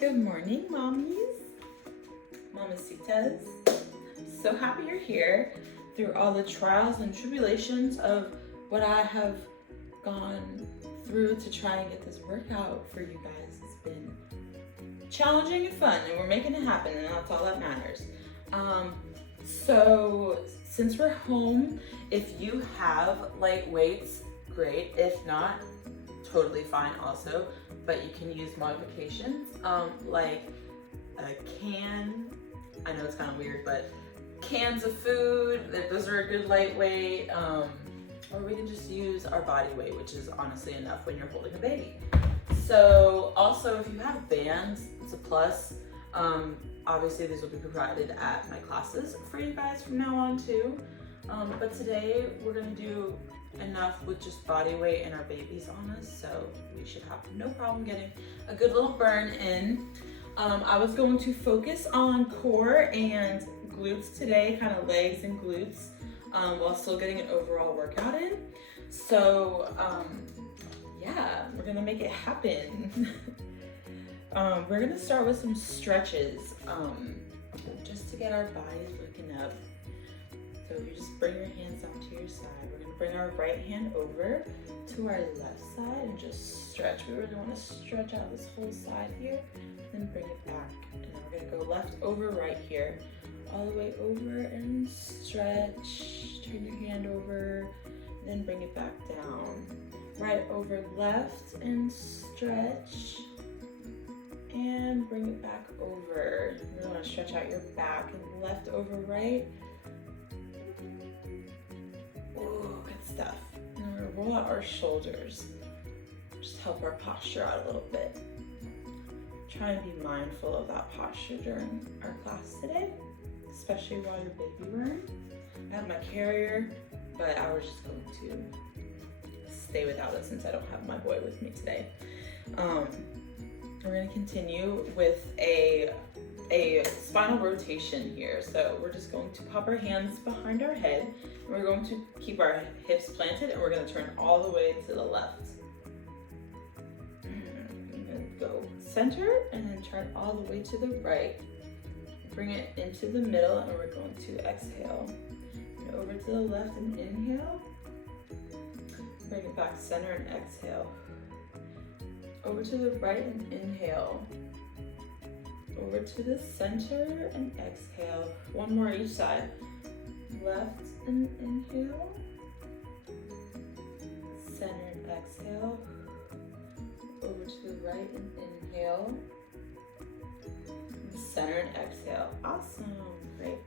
Good morning, mommies, mamacitas. So happy you're here through all the trials and tribulations of what I have gone through to try and get this workout for you guys. It's been challenging and fun, and we're making it happen, and that's all that matters. So since we're home, if you have light weights, great. If not, totally fine also, but you can use modifications like a can. I know it's kind of weird, but cans of food, those are a good lightweight, or we can just use our body weight, which is honestly enough when you're holding a baby. So also, if you have bands, it's a plus. Obviously these will be provided at my classes for you guys from now on too. But today we're gonna do enough with just body weight and our babies on us, so we should have no problem getting a good little burn in. I was going to focus on core and glutes today, kind of legs and glutes, while still getting an overall workout in. So yeah, we're gonna make it happen. We're gonna start with some stretches, just to get our bodies looking up. So if you just bring your hands up to your side, we're gonna bring our right hand over to our left side and just stretch. We really wanna stretch out this whole side here, then bring it back. And then we're gonna go left over right here, all the way over and stretch. Turn your hand over, then bring it back down. Right over left and stretch. And bring it back over. You really wanna stretch out your back, and left over right. Ooh, good stuff. And we're gonna roll out our shoulders. Just help our posture out a little bit. Try and be mindful of that posture during our class today, especially while your baby burn. I have my carrier, but I was just going to stay without it since I don't have my boy with me today. We're gonna continue with a spinal rotation here. So we're just going to pop our hands behind our head, and we're going to keep our hips planted, and we're gonna turn all the way to the left. I'm gonna go center and then turn all the way to the right. Bring it into the middle, and we're going to exhale. And over to the left and inhale. Bring it back center and exhale. Over to the right and inhale. Over to the center and exhale. One more each side. Left and inhale. Center and exhale. Over to the right and inhale. Center and exhale. Awesome, great.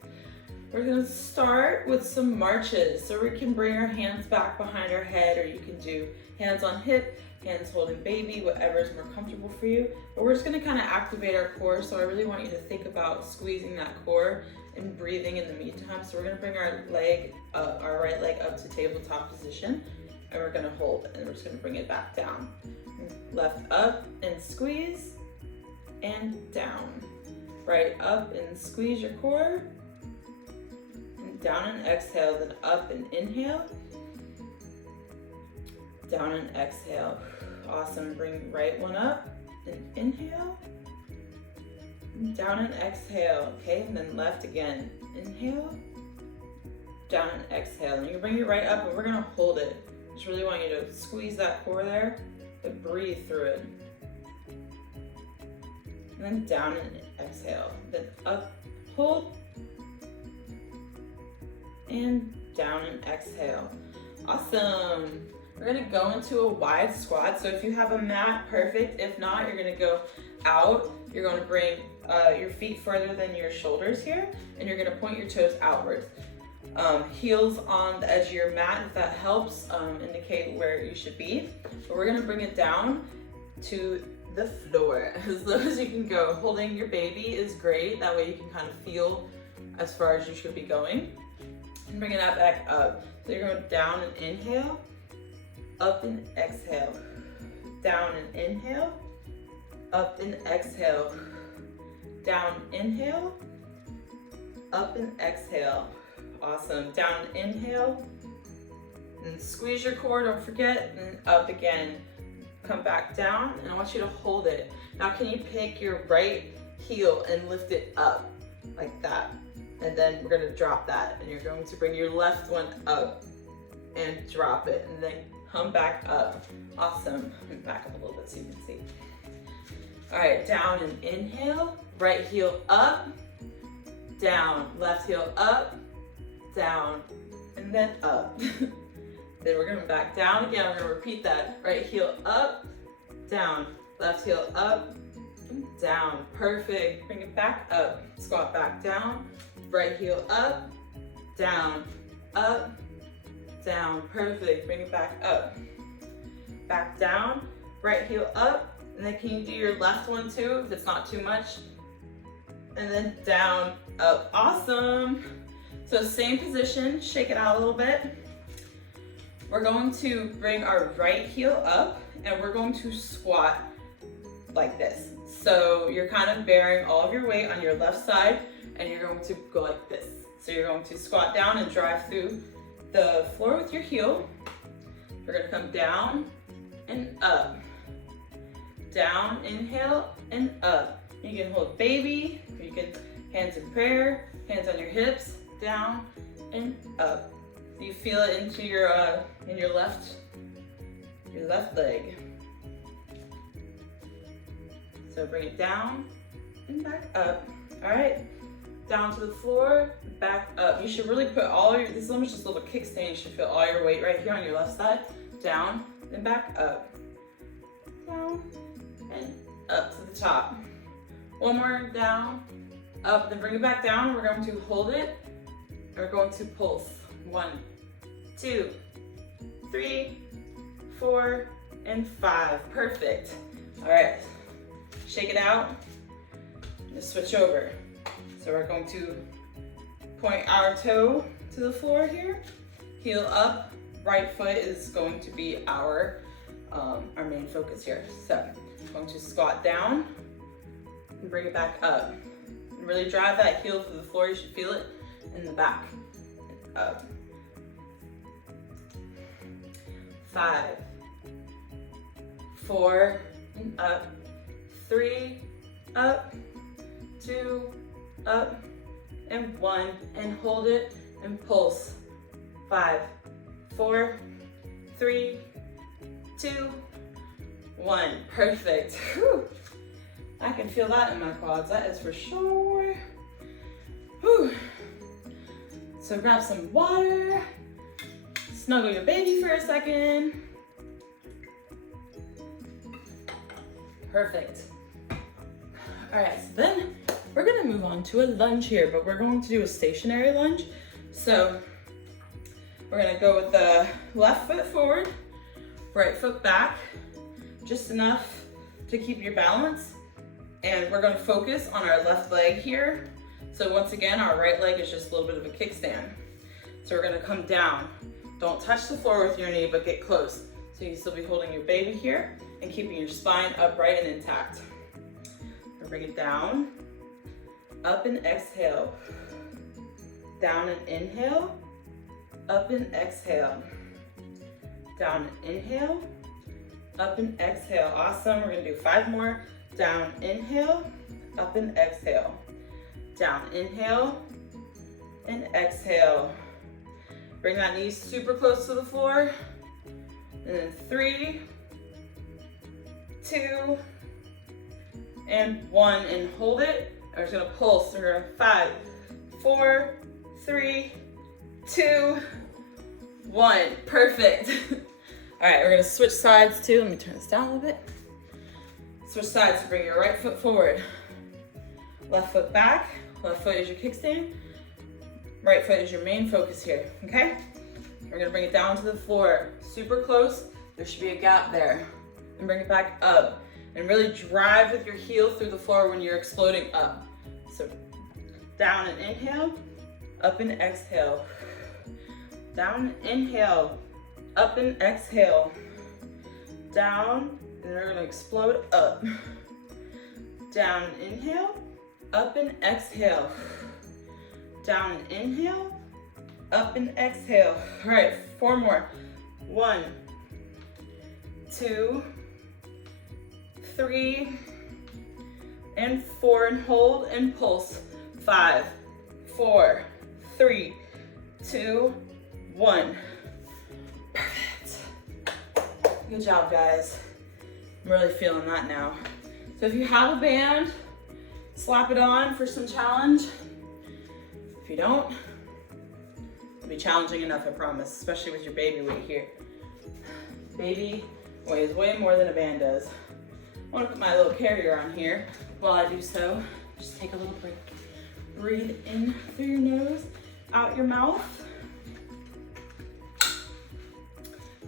We're gonna start with some marches. So we can bring our hands back behind our head, or you can do hands on hip, hands holding baby, whatever is more comfortable for you. But we're just gonna kind of activate our core. So I really want you to think about squeezing that core and breathing in the meantime. So we're gonna bring our leg up, our right leg up to tabletop position, and we're gonna hold, and we're just gonna bring it back down. Left up and squeeze, and down. Right up and squeeze your core, and down and exhale, then up and inhale, down and exhale. Awesome, bring right one up and inhale, and down and exhale, okay, and then left again, inhale, down and exhale, and you bring it right up, and we're gonna hold it. Just really want you to squeeze that core there, but breathe through it. And then down and exhale, then up, hold, and down and exhale. Awesome. We're gonna go into a wide squat. So if you have a mat, perfect. If not, you're gonna go out. You're gonna bring your feet further than your shoulders here, and you're gonna point your toes outwards. Heels on the edge of your mat, if that helps, indicate where you should be. But we're gonna bring it down to the floor as low as you can go. Holding your baby is great. That way you can kind of feel as far as you should be going. And bring it back up. So you're going down and inhale, up and exhale, down and inhale, up and exhale, down, inhale, up and exhale. Awesome. Down, inhale, and squeeze your core, don't forget, and up again. come back down, and I want you to hold it. Now can you pick your right heel and lift it up like that? And then we're gonna drop that, and you're going to bring your left one up and drop it, and then come back up. Awesome. Back up a little bit so you can see. All right, down and inhale, right heel up, down, left heel up, down, and then up. Then we're gonna back down again. We're gonna repeat that. Right heel up, down, left heel up, down. Perfect. Bring it back up. Squat back down. Right heel up, down, up, down. Perfect. Bring it back up. Back down. Right heel up. And then can you do your left one too if it's not too much? And then down, up. Awesome. So same position. Shake it out a little bit. We're going to bring our right heel up and we're going to squat like this. So you're kind of bearing all of your weight on your left side and you're going to go like this. So you're going to squat down and drive through the floor with your heel. We're gonna come down and up. Down, inhale, and up. You can hold baby, or you can hands in prayer, hands on your hips, down and up. You feel it into your left leg. So bring it down and back up. All right, down to the floor, back up. You should really put all your, this is almost just a little kickstand. You should feel all your weight right here on your left side. Down and back up. Down and up to the top. One more, down, up, then bring it back down. We're going to hold it. And we're going to pulse. 1, 2, 3, 4, and 5. Perfect. All right, shake it out. Just switch over. So we're going to point our toe to the floor here. Heel up. Right foot is going to be our main focus here. So I'm going to squat down and bring it back up. And really drive that heel through the floor. You should feel it in the back. And up. 5, 4, and up. 3, up. 2, up. And 1, and hold it and pulse. 5, 4, 3, 2, 1. Perfect. Whew. I can feel that in my quads, that is for sure. Whew. So grab some water, snuggle your baby for a second. Perfect. All right, so then we're gonna move on to a lunge here, but we're going to do a stationary lunge. So we're gonna go with the left foot forward, right foot back, just enough to keep your balance. And we're gonna focus on our left leg here. So once again, our right leg is just a little bit of a kickstand. So we're gonna come down. Don't touch the floor with your knee, but get close. So you can still be holding your baby here and keeping your spine upright and intact. We'll bring it down, up and exhale. Down and inhale, up and exhale. Down and inhale, up and exhale. Awesome, we're gonna do 5 more. Down, inhale, up and exhale. Down, inhale, and exhale. Bring that knee super close to the floor. And then 3, 2, and 1, and hold it. We're just gonna pulse. We're gonna 5, 4, 3, 2, 1. Perfect. All right, we're gonna switch sides too. Let me turn this down a little bit. Switch sides, so bring your right foot forward. Left foot back. Left foot is your kickstand. Right foot is your main focus here, okay? We're gonna bring it down to the floor, super close. There should be a gap there. And bring it back up. And really drive with your heel through the floor when you're exploding up. So down and inhale, up and exhale. Down and inhale, up and exhale. Down, and we're gonna explode up. Down and inhale, up and exhale. Down and inhale, up and exhale. All right, 4 more. 1, 2, 3 and 4 and hold and pulse. 5, 4, 3, 2, 1. Perfect. Good job, guys. I'm really feeling that now. So if you have a band, slap it on for some challenge. If you don't, it'll be challenging enough, I promise, especially with your baby weight here. Baby weighs way more than a band does. I want to put my little carrier on here. While I do so, just take a little break. Breathe in through your nose, out your mouth.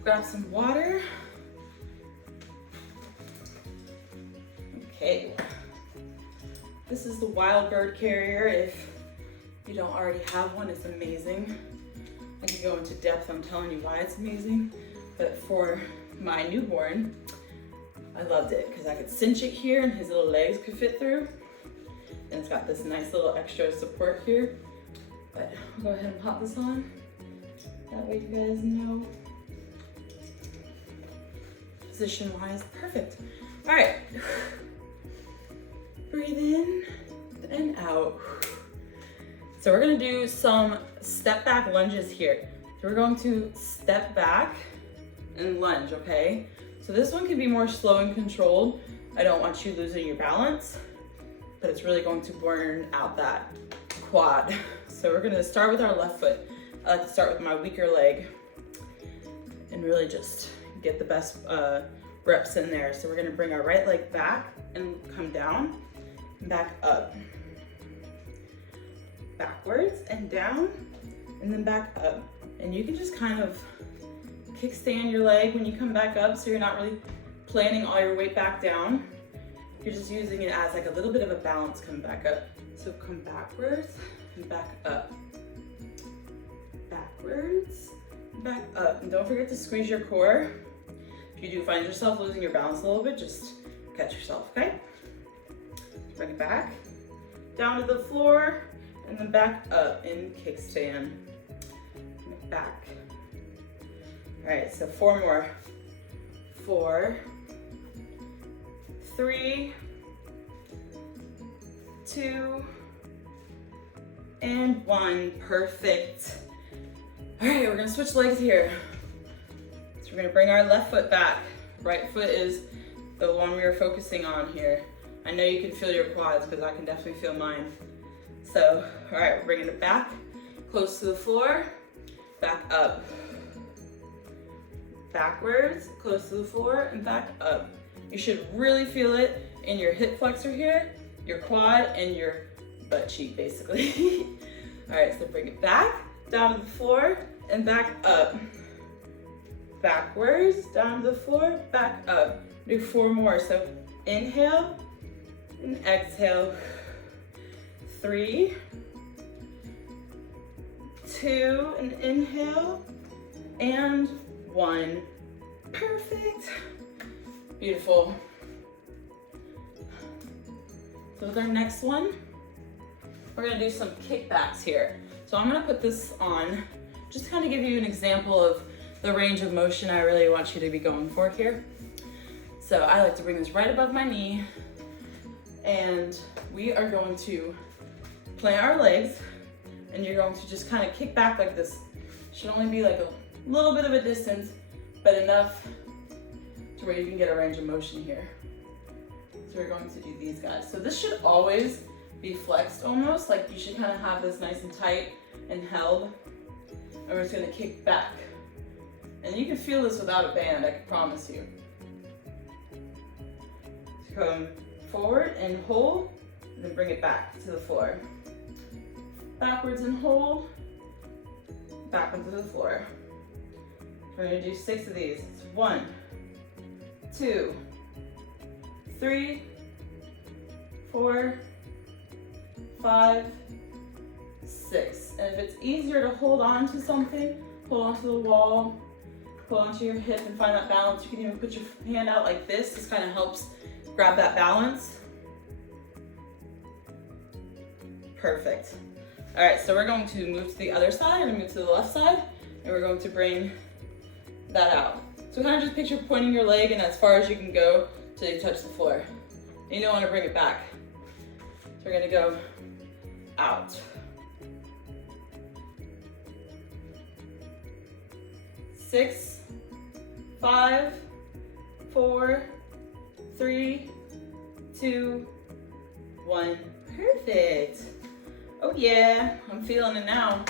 Grab some water. Okay. This is the Wild Bird carrier. If you don't already have one, it's amazing. I could go into depth on telling you why it's amazing, but for my newborn, I loved it because I could cinch it here and his little legs could fit through. And it's got this nice little extra support here. But I'll go ahead and pop this on. That way you guys know. Position-wise, perfect. All right. Breathe in and out. So we're gonna do some step back lunges here. So we're going to step back and lunge, okay? So this one can be more slow and controlled. I don't want you losing your balance, but it's really going to burn out that quad. So we're gonna start with our left foot. I like to start with my weaker leg and really just get the best reps in there. So we're gonna bring our right leg back and come down and back up. Backwards and down and then back up. And you can just kind of kickstand your leg when you come back up, so you're not really planting all your weight back down. You're just using it as like a little bit of a balance coming back up. So come backwards and back up. Backwards, back up. And don't forget to squeeze your core. If you do find yourself losing your balance a little bit, just catch yourself, okay? Bring it back, down to the floor, and then back up in kickstand. Back. All right, so 4 more. 4, 3, 2, and 1. Perfect. All right, we're gonna switch legs here. So we're gonna bring our left foot back. Right foot is the one we were focusing on here. I know you can feel your quads because I can definitely feel mine. So, all right, we're bringing it back, close to the floor, back up. Backwards, close to the floor, and back up. You should really feel it in your hip flexor here, your quad, and your butt cheek, basically. All right, so bring it back, down to the floor, and back up. Backwards, down to the floor, back up. Do 4 more, so inhale, and exhale. 3, 2, and inhale, and 1. Perfect. Beautiful. So with our next one, we're gonna do some kickbacks here. So I'm gonna put this on, just to kind of give you an example of the range of motion I really want you to be going for here. So I like to bring this right above my knee, and we are going to plant our legs, and you're going to just kind of kick back like this. Should only be like a little bit of a distance, but enough to where you can get a range of motion here. So we're going to do these guys. So this should always be flexed almost, like you should kind of have this nice and tight and held. And we're just gonna kick back. And you can feel this without a band, I can promise you. So come forward and hold, and then bring it back to the floor. Backwards and hold, backwards to the floor. We're gonna do 6 of these. It's 1, 2, 3, 4, 5, 6. And if it's easier to hold on to something, hold on to the wall, hold onto your hip and find that balance. You can even put your hand out like this. This kind of helps grab that balance. Perfect. All right, so we're going to move to the other side and move to the left side, and we're going to bring that out. So kind of just picture pointing your leg in as far as you can go till you touch the floor. You don't want to bring it back. So we're gonna go out. 6, 5, 4, 3, 2, 1. Perfect. Oh yeah, I'm feeling it now.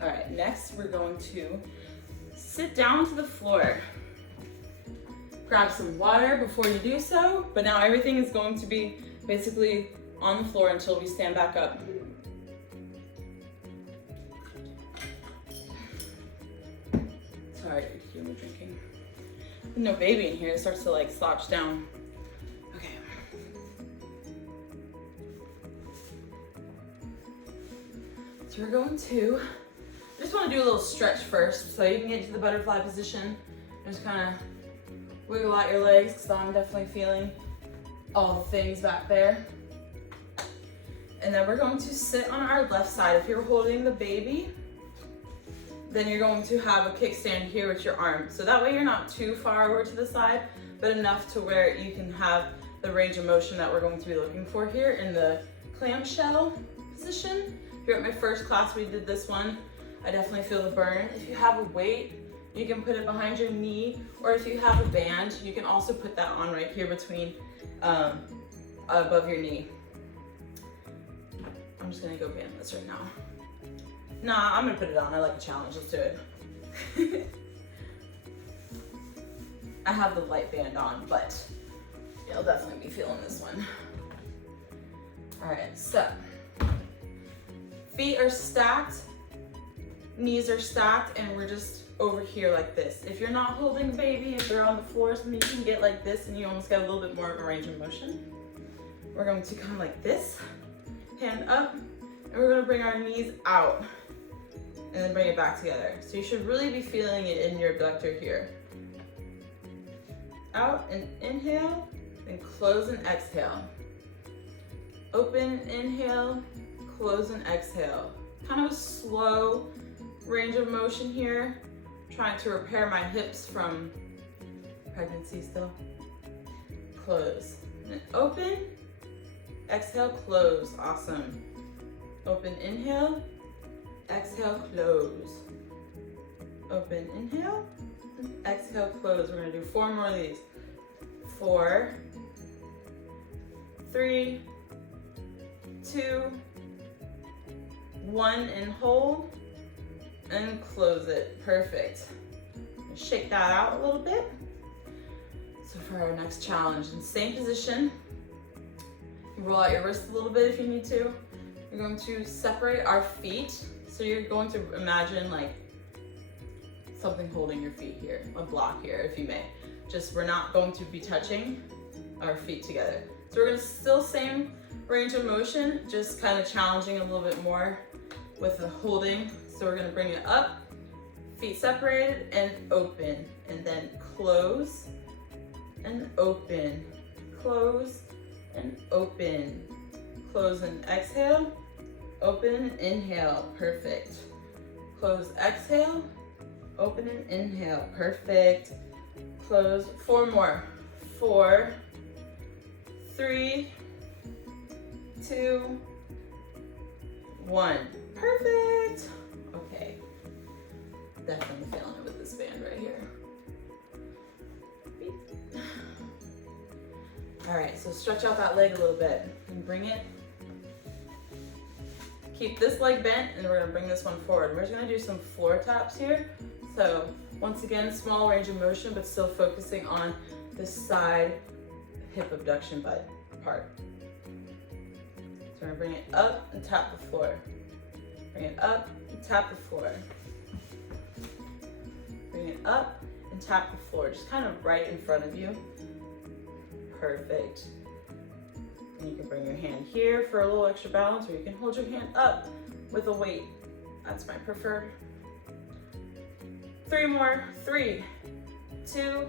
All right, next we're going to sit down to the floor. Grab some water before you do so, but now everything is going to be basically on the floor until we stand back up. Sorry if you hear me drinking. No baby in here, it starts to like slouch down. Okay. So we're going to, I just want to do a little stretch first so you can get to the butterfly position. Just kind of wiggle out your legs because I'm definitely feeling all the things back there. And then we're going to sit on our left side. If you're holding the baby, then you're going to have a kickstand here with your arm. So that way you're not too far over to the side, but enough to where you can have the range of motion that we're going to be looking for here in the clamshell position. Here at my first class, we did this one. I definitely feel the burn. If you have a weight, you can put it behind your knee, or if you have a band, you can also put that on right here between, above your knee. I'm just gonna go bandless right now. Nah, I'm gonna put it on. I like a challenge. Let's do it. I have the light band on, but you'll definitely be feeling this one. All right, so feet are stacked, knees are stacked, and we're just over here like this. If you're not holding the baby, if they're on the floor, so you can get like this and you almost get a little bit more of a range of motion. We're going to come like this, hand up, and we're gonna bring our knees out and then bring it back together. So you should really be feeling it in your abductor here. Out and inhale, and close and exhale. Open, inhale, close and exhale. Kind of a slow range of motion here. Trying to repair my hips from pregnancy still. Close, and then open, exhale, close, awesome. Open, inhale, exhale, close. Open, inhale, exhale, close. We're gonna do 4 more of these. 4, 3, 2, 1, and hold, and close it. Perfect. Shake that out a little bit. So for our next challenge, in the same position, roll out your wrist a little bit if you need to. You're going to separate our feet. So you're going to imagine like something holding your feet here, a block here if you may. Just we're not going to be touching our feet together. So we're gonna still same range of motion, just kind of challenging a little bit more with the holding. So we're gonna bring it up, feet separated and open, and then close and open, close and open, close and exhale, open and inhale, perfect. Close, exhale, open and inhale, perfect. Close, 4 more. 4, 3, 2, 1. Perfect. Okay. Definitely feeling it with this band right here. All right, so stretch out that leg a little bit and bring it. Keep this leg bent, and we're gonna bring this one forward. We're just gonna do some floor taps here. So once again, small range of motion, but still focusing on the side hip abduction part. So we're gonna bring it up and tap the floor. Bring it up and tap the floor. Bring it up and tap the floor, just kind of right in front of you. Perfect. And you can bring your hand here for a little extra balance, or you can hold your hand up with a weight. That's my preferred. 3 more. 3, 2,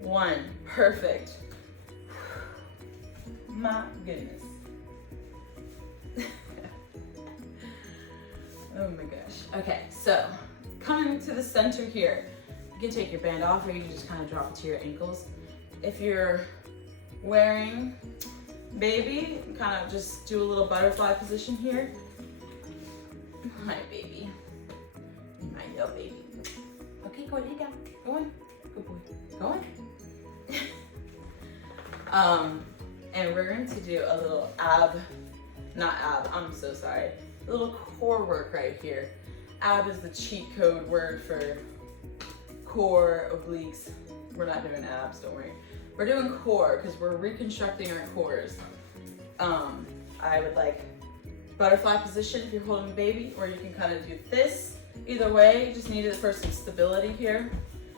1. Perfect. My goodness. Oh my gosh. Okay, so coming to the center here. You can take your band off, or you can just kind of drop it to your ankles. If you're wearing baby, kind of just do a little butterfly position here. Hi, baby. My little baby. Okay, go on, lay down. Go on. Good boy. Go on. And we're going to do a little I'm so sorry. A little core work right here. Ab is the cheat code word for core, obliques. We're not doing abs, don't worry. We're doing core because we're reconstructing our cores. I would like butterfly position if you're holding a baby, or you can kind of do this. Either way, you just need it for some stability here.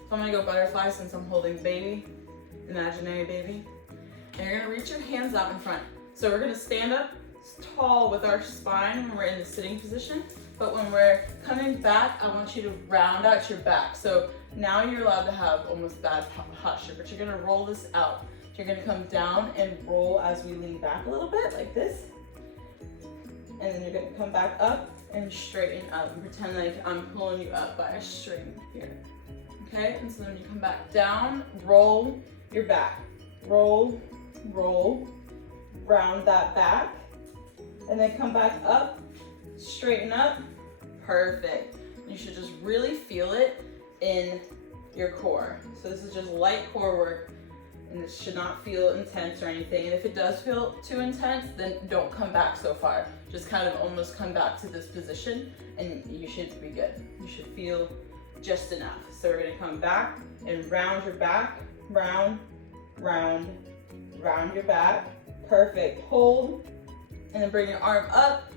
So I'm gonna go butterfly since I'm holding baby, imaginary baby. And you're gonna reach your hands out in front. So we're gonna stand up tall with our spine when we're in the sitting position, but when we're coming back, I want you to round out your back. So now you're allowed to have almost bad posture, but you're gonna roll this out. You're gonna come down and roll as we lean back a little bit, like this. And then you're gonna come back up and straighten up and pretend like I'm pulling you up by a string here. Okay, and so then you come back down, roll your back. Roll, roll, round that back. And then come back up, straighten up. Perfect. You should just really feel it in your core. So this is just light core work, and it should not feel intense or anything. And if it does feel too intense, then don't come back so far. Just kind of almost come back to this position and you should be good. You should feel just enough. So we're gonna come back and round your back, round, round, round your back. Perfect. Hold, and then bring your arm up.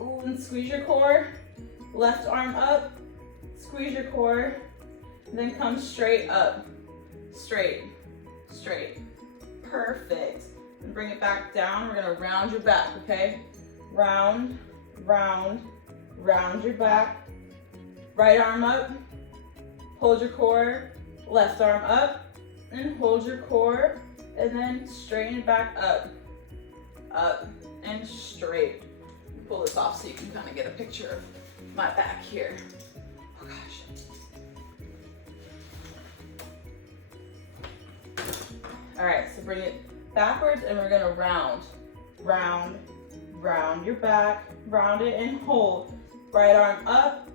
Ooh, and squeeze your core. Left arm up, squeeze your core, and then come straight up. Straight, straight. Perfect. And bring it back down. We're gonna round your back, okay? Round, round, round your back. Right arm up, hold your core. Left arm up, and hold your core, and then straighten it back up. Up and straight. Pull this off so you can kind of get a picture of my back here. Oh gosh. All right, so bring it backwards and we're gonna round, round, round your back, round it and hold. Right arm up,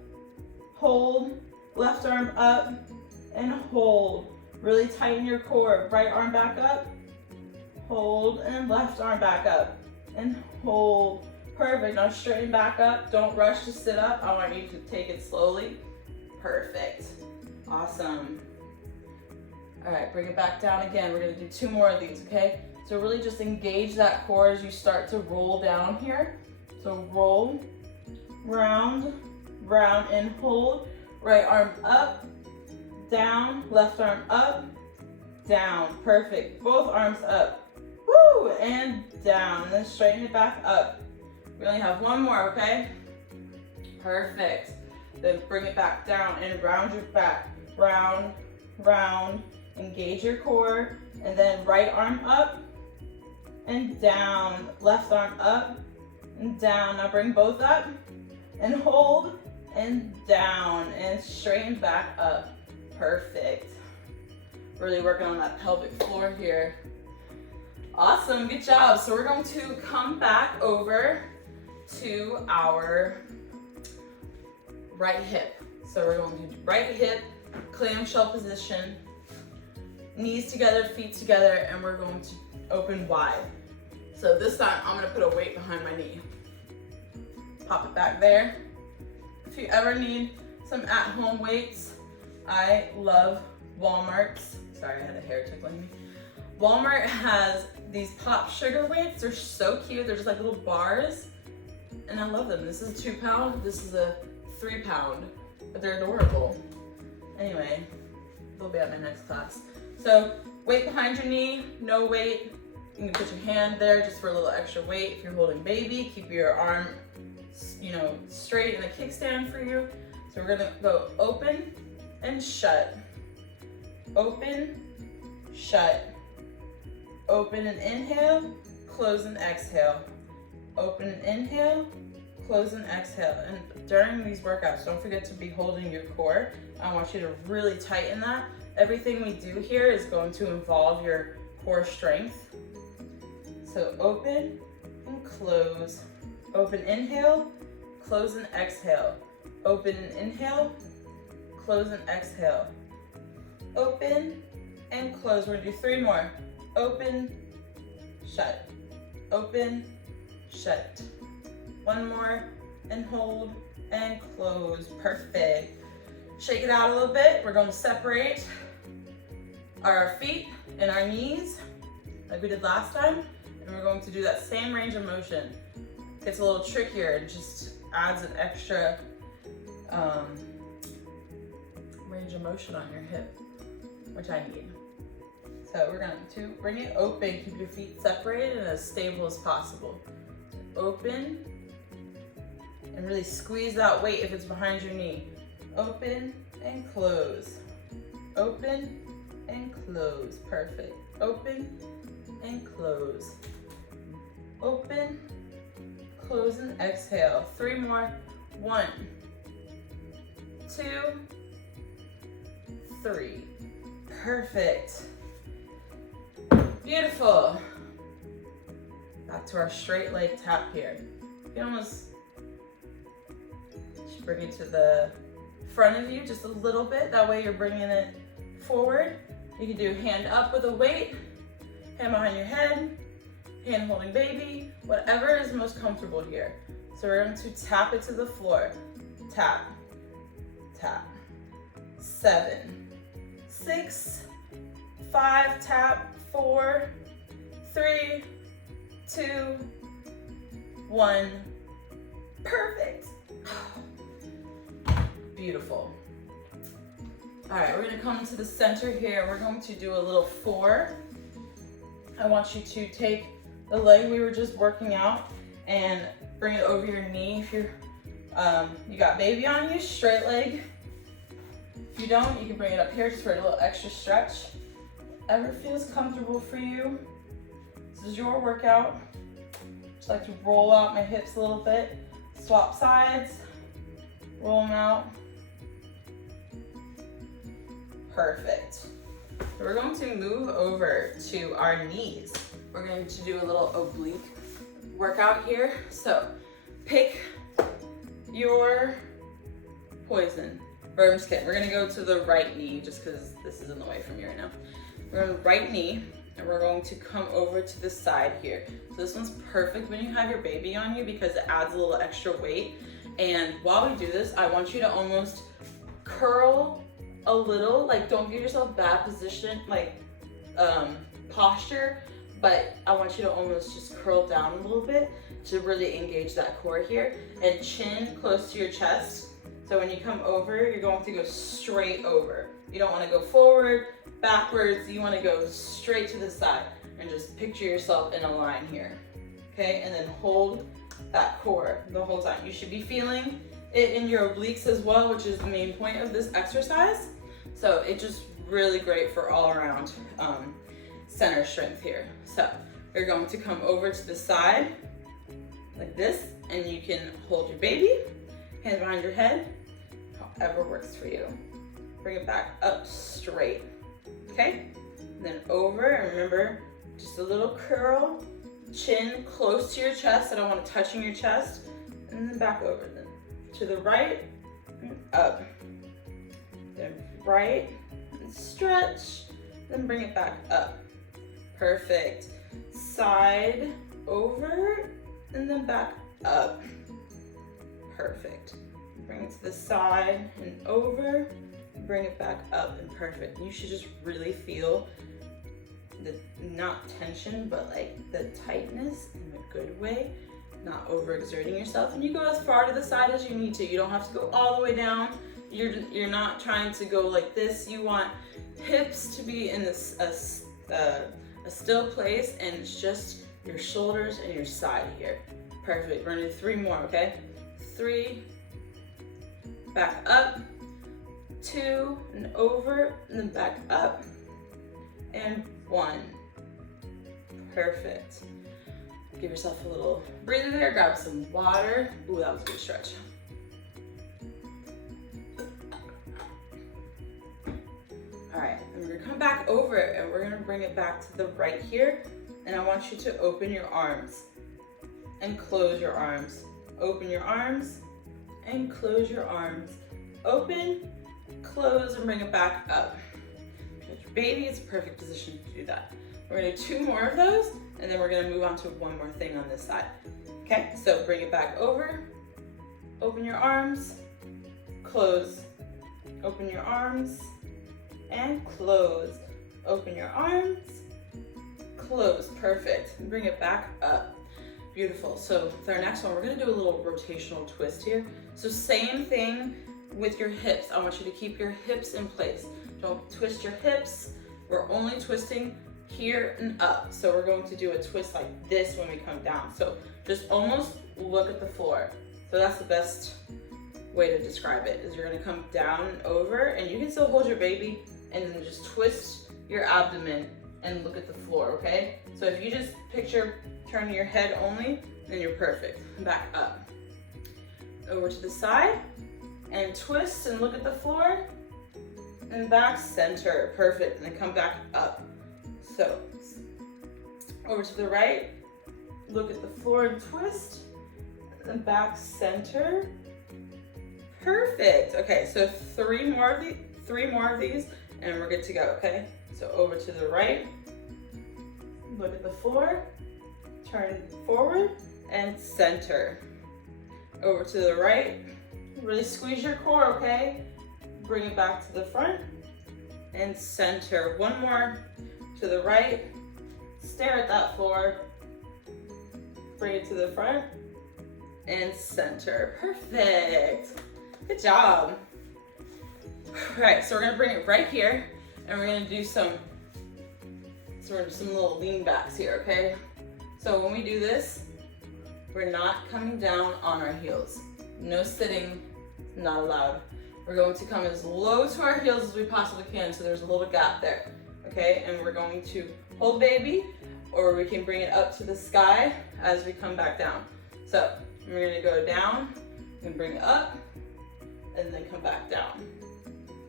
hold, left arm up and hold. Really tighten your core. Right arm back up, hold, and left arm back up and hold. Perfect. Now straighten back up. Don't rush to sit up. I want you to take it slowly. Perfect. Awesome. All right, bring it back down again. We're gonna do 2 more of these, okay? So really just engage that core as you start to roll down here. So roll, round, round, and hold. Right arm up, down, left arm up, down. Perfect. Both arms up. Woo! And down. And then straighten it back up. We only have 1 more, okay? Perfect. Then bring it back down and round your back. Round, round, engage your core, and then right arm up and down. Left arm up and down. Now bring both up and hold and down and straighten back up. Perfect. Really working on that pelvic floor here. Awesome, good job. So we're going to come back over to our right hip. So we're going to do right hip, clamshell position, knees together, feet together, and we're going to open wide. So this time I'm gonna put a weight behind my knee. Pop it back there. If you ever need some at-home weights, I love Walmart's. Sorry, I had a hair tickling me. Walmart has these pop sugar weights. They're so cute. They're just like little bars, and I love them. This is a 2 pound. This is a 3 pound, but they're adorable. Anyway, they'll be at my next class. So weight behind your knee, no weight. You can put your hand there just for a little extra weight. If you're holding baby, keep your arm, straight in a kickstand for you. So we're gonna go open and shut. Open, shut. Open and inhale, close and exhale. Open and inhale, close and exhale. And during these workouts, don't forget to be holding your core. I want you to really tighten that. Everything we do here is going to involve your core strength. So open and close. Open, inhale, close and exhale. Open and inhale, close and exhale. Open and close. We're gonna do 3 more. Open, shut. Open, shut. 1 more, and hold, and close. Perfect. Shake it out a little bit. We're going to separate our feet and our knees like we did last time, and we're going to do that same range of motion. Gets a little trickier and just adds an extra range of motion on your hip, which I need. So we're going to bring it open, keep your feet separated and as stable as possible. Open, and really squeeze that weight if it's behind your knee. Open and close. Open and close. Perfect. Open and close. Open, close and exhale. 3 more. 1, 2, 3. Perfect. Beautiful. Back to our straight leg tap here. You can almost just bring it to the front of you just a little bit. That way you're bringing it forward. You can do hand up with a weight, hand behind your head, hand holding baby, whatever is most comfortable here. So we're going to tap it to the floor. Tap, tap. 7, 6, 5, tap. 4, 3, 2, 1. Perfect. Beautiful. All right, we're gonna come to the center here. We're going to do a little 4. I want you to take the leg we were just working out and bring it over your knee. If you're, you got baby on you, straight leg. If you don't, you can bring it up here just for a little extra stretch. Whatever feels comfortable for you. This is your workout. Just like to roll out my hips a little bit. Swap sides, roll them out. Perfect. So we're going to move over to our knees. We're going to do a little oblique workout here. So pick your poison. Or I'm just kidding. We're gonna go to the right knee just because this is in the way from you right now. We're on the right knee, and we're going to come over to the side here. So this one's perfect when you have your baby on you because it adds a little extra weight. And while we do this, I want you to almost curl a little, like don't give yourself bad position, like posture, but I want you to almost just curl down a little bit to really engage that core here. And chin close to your chest. So when you come over, you're going to go straight over. You don't want to go forward, backwards. You want to go straight to the side and just picture yourself in a line here. Okay, and then hold that core the whole time. You should be feeling it in your obliques as well, which is the main point of this exercise. So it's just really great for all around center strength here. So you're going to come over to the side like this, and you can hold your baby, hands behind your head, however works for you. Bring it back up straight, okay? And then over, and remember, just a little curl, chin close to your chest. I don't want it touching your chest. And then back over, then to the right, and up. Then right, and stretch, then bring it back up. Perfect. Side, over, and then back up. Perfect. Bring it to the side and over, bring it back up, and perfect. You should just really feel the, not tension, but like the tightness in a good way, not overexerting yourself. And you go as far to the side as you need to. You don't have to go all the way down. You're not trying to go like this. You want hips to be in this a still place, and it's just your shoulders and your side here. Perfect. We're gonna do 3 more, okay? 3, back up, 2, and over, and then back up, and 1. Perfect. Give yourself a little breather there, grab some water. Ooh, that was a good stretch. All right, and we're gonna come back over it and we're gonna bring it back to the right here. And I want you to open your arms and close your arms. Open your arms and close your arms. Open, close, and bring it back up. With your baby, it's a perfect position to do that. We're gonna do 2 more of those, and then we're gonna move on to one more thing on this side. Okay, so bring it back over, open your arms, close, open your arms, and close. Open your arms, close, perfect. And bring it back up, beautiful. So with our next one, we're gonna do a little rotational twist here. So same thing with your hips. I want you to keep your hips in place. Don't twist your hips. We're only twisting here and up. So we're going to do a twist like this when we come down. So just almost look at the floor. So that's the best way to describe it, is you're gonna come down and over, and you can still hold your baby and then just twist your abdomen and look at the floor, okay? So if you just picture turning your head only, then you're perfect. Back up. Over to the side and twist and look at the floor and back center, perfect. And then come back up. So over to the right, look at the floor and twist, and back center, perfect. Okay, so 3 more of these, and we're good to go. Okay, so over to the right, look at the floor, turn forward and center. Over to the right, really squeeze your core. Okay, bring it back to the front and center. 1 more. To the right, stare at that floor, bring it to the front, and center. Perfect. Good job. All right, so we're gonna bring it right here, and we're gonna do some little lean backs here, okay? So when we do this, we're not coming down on our heels. No sitting, not allowed. We're going to come as low to our heels as we possibly can, so there's a little gap there. Okay, and we're going to hold baby, or we can bring it up to the sky as we come back down. So we're gonna go down and bring it up, and then come back down.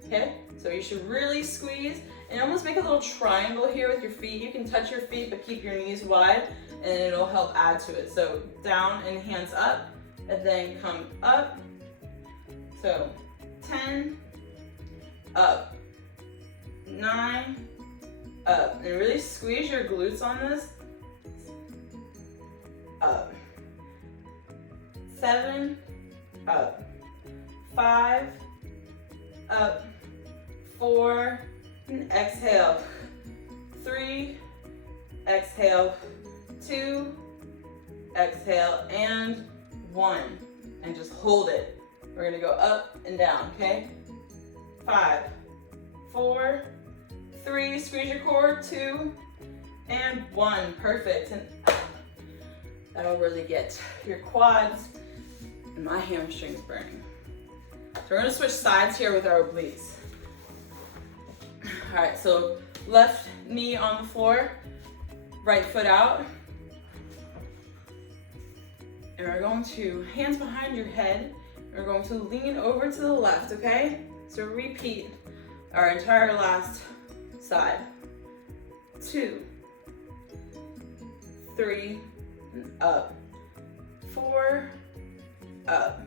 Okay, so you should really squeeze and almost make a little triangle here with your feet. You can touch your feet, but keep your knees wide, and it'll help add to it. So down and hands up, and then come up. So 10, up, 9, up, and really squeeze your glutes on this. Up. 7, up. 5, up. 4, and exhale. 3, exhale. 2, exhale, and 1, and just hold it. We're gonna go up and down, okay? 5, 4, 3, squeeze your core, 2, and 1, perfect. And that'll really get your quads and my hamstrings burning. So we're gonna switch sides here with our obliques. All right, so left knee on the floor, right foot out. And we're going to, hands behind your head, we're going to lean over to the left, okay? So repeat our entire last side. 2, 3, and up. 4, up.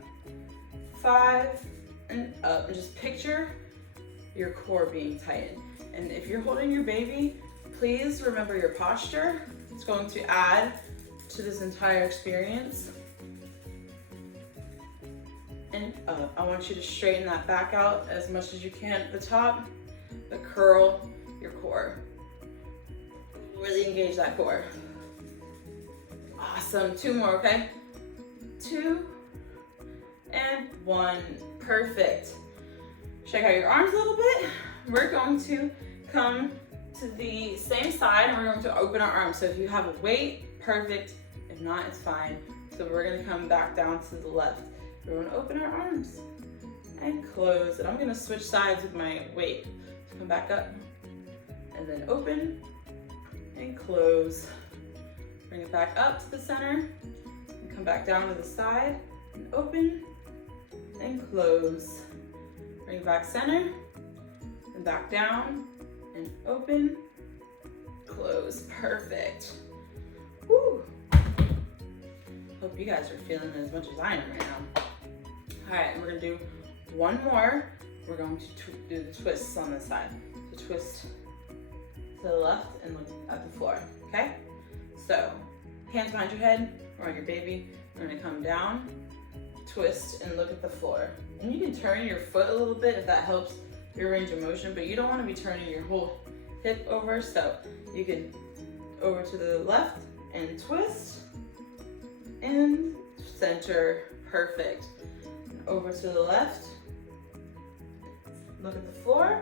5, and up. And just picture your core being tightened. And if you're holding your baby, please remember your posture. It's going to add to this entire experience. And up. I want you to straighten that back out as much as you can at the top, but curl your core. Really engage that core. Awesome. 2 more, okay? 2 and 1. Perfect. Check out your arms a little bit. We're going to come to the same side and we're going to open our arms. So if you have a weight, perfect. If not, it's fine. So we're gonna come back down to the left. We're gonna open our arms and close. And I'm gonna switch sides with my weight. So come back up and then open and close. Bring it back up to the center, and come back down to the side, and open, and close. Bring it back center, and back down, and open, close. Perfect. Woo. Hope you guys are feeling it as much as I am right now. All right, and we're gonna do one more. We're going to do the twists on this side. So twist to the left and look at the floor, okay? So, hands behind your head or on your baby. We're gonna come down, twist, and look at the floor. And you can turn your foot a little bit if that helps your range of motion, but you don't wanna be turning your whole hip over, so you can over to the left and twist, and center, perfect. Over to the left, look at the floor,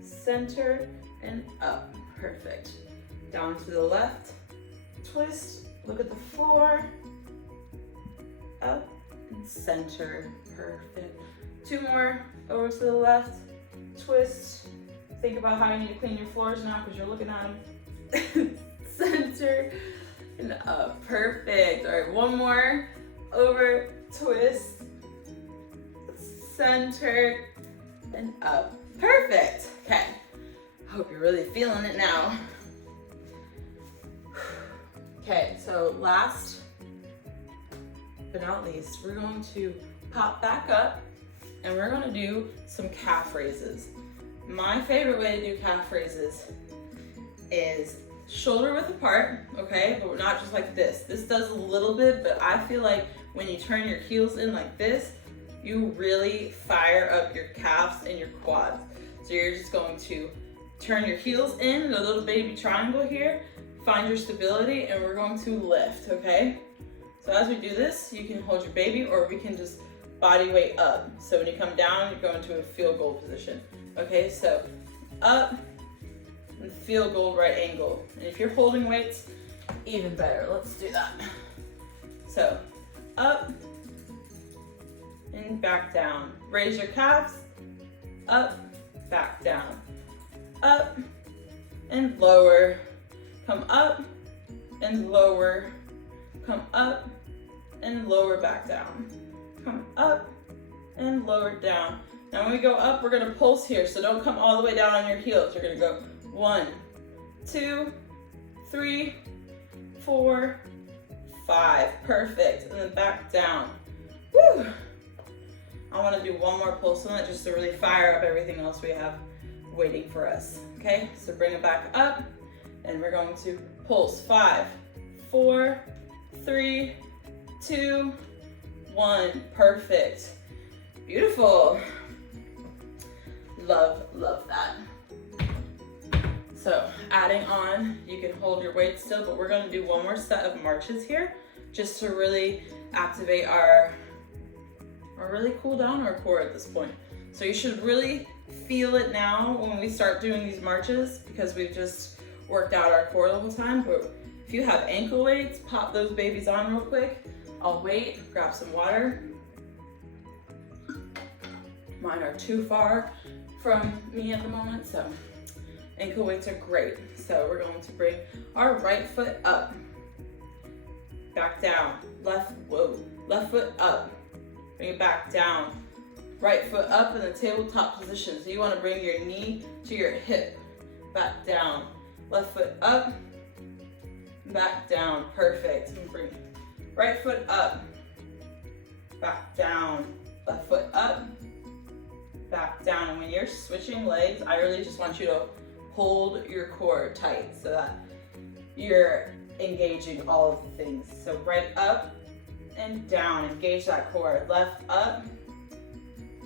center, and up, perfect. Down to the left, twist, look at the floor, up, and center, perfect. Two more, over to the left, twist. Think about how you need to clean your floors now because you're looking at them. Center, and up, perfect. All right, one more, over, twist, center, and up, perfect. Okay, hope you're really feeling it now. Okay, so last but not least, we're going to pop back up and we're gonna do some calf raises. My favorite way to do calf raises is shoulder width apart, okay? But not just like this. This does a little bit, but I feel like when you turn your heels in like this, you really fire up your calves and your quads. So you're just going to turn your heels in a little baby triangle here, find your stability, and we're going to lift, okay? So as we do this, you can hold your baby or we can just body weight up. So when you come down, you go into a field goal position. Okay, so up and field goal right angle. And if you're holding weights, even better. Let's do that. So up and back down. Raise your calves, up, back down. Up and lower. Come up and lower. Come up and lower back down. Come up and lower down. Now when we go up, we're gonna pulse here, so don't come all the way down on your heels. You're gonna go 1, 2, 3, 4, 5. Perfect. And then back down. Woo! I wanna do one more pulse on it just to really fire up everything else we have waiting for us. Okay, so bring it back up and we're going to pulse. 5, 4, 3, 2, 1. Perfect. Beautiful. Love, love that. So adding on, you can hold your weight still, but we're gonna do one more set of marches here just to really activate or really cool down our core at this point. So you should really feel it now when we start doing these marches because we've just worked out our core the whole time. But if you have ankle weights, pop those babies on real quick. I'll wait, grab some water. Mine are too far from me at the moment, so ankle weights are great. So we're going to bring our right foot up, back down, left foot up, bring it back down, right foot up in the tabletop position. So you want to bring your knee to your hip, back down, left foot up, back down, perfect. And bring right foot up, back down, left foot up, back down. And when you're switching legs, I really just want you to hold your core tight so that you're engaging all of the things. So right up and down, engage that core. Left up,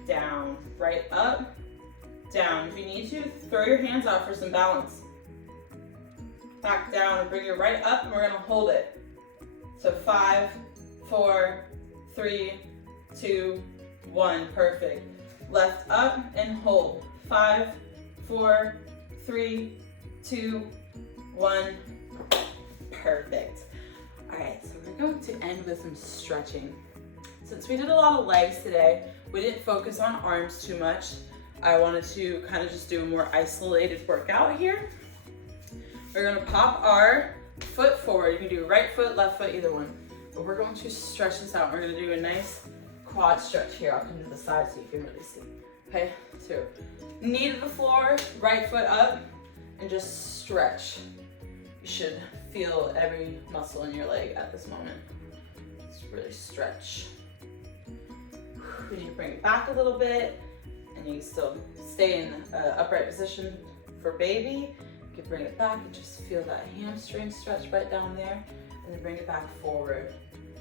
down, right up, down. If you need to, throw your hands out for some balance. Back down and bring your right up and we're gonna hold it. So 5, 4, 3, 2, 1, perfect. Left up and hold. 5, 4, 3, 2, 1, perfect. All right, so we're going to end with some stretching. Since we did a lot of legs today, we didn't focus on arms too much. I wanted to kind of just do a more isolated workout here. We're gonna pop our foot forward. You can do right foot, left foot, either one. But we're going to stretch this out. We're gonna do a nice quad stretch here. I'll come to the side so you can really see. Okay, 2. Knee to the floor, right foot up, and just stretch. You should feel every muscle in your leg at this moment. Just really stretch. We need to bring it back a little bit, and you can still stay in upright position for baby. You can bring it back and just feel that hamstring stretch right down there, and then bring it back forward.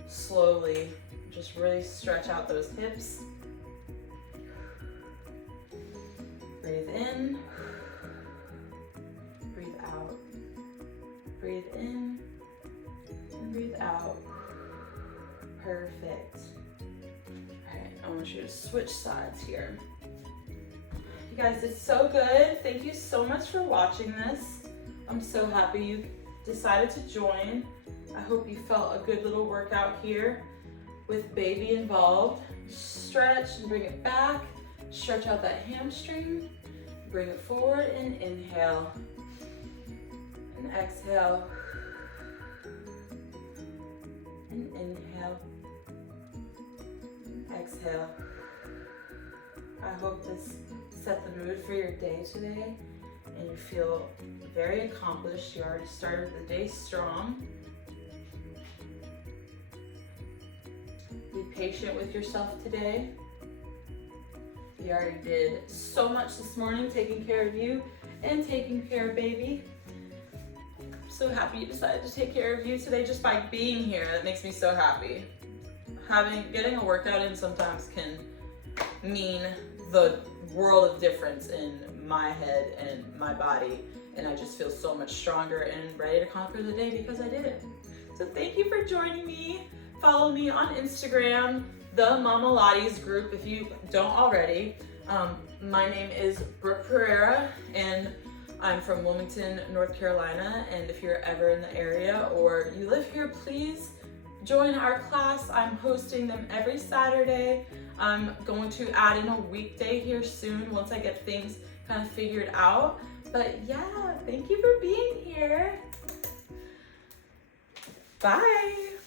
Slowly, just really stretch out those hips. Breathe in, breathe out. Breathe in, and breathe out. Perfect. I want you to switch sides here. You guys did so good. Thank you so much for watching this. I'm so happy you decided to join. I hope you felt a good little workout here with baby involved. Stretch and bring it back. Stretch out that hamstring. Bring it forward and inhale. And exhale. And inhale. Exhale. I hope this set the mood for your day today and you feel very accomplished. You already started the day strong. Be patient with yourself today. You already did so much this morning, taking care of you and taking care of baby. I'm so happy you decided to take care of you today just by being here. That makes me so happy. Getting a workout in sometimes can mean the world of difference in my head and my body, and I just feel so much stronger and ready to conquer the day because I did it. So thank you for joining me. Follow me on Instagram, the Mama Lottes group, if you don't already. My name is Brooke Pereira, and I'm from Wilmington, North Carolina, and if you're ever in the area or you live here, please join our class. I'm hosting them every Saturday. I'm going to add in a weekday here soon once I get things kind of figured out. But yeah, thank you for being here. Bye.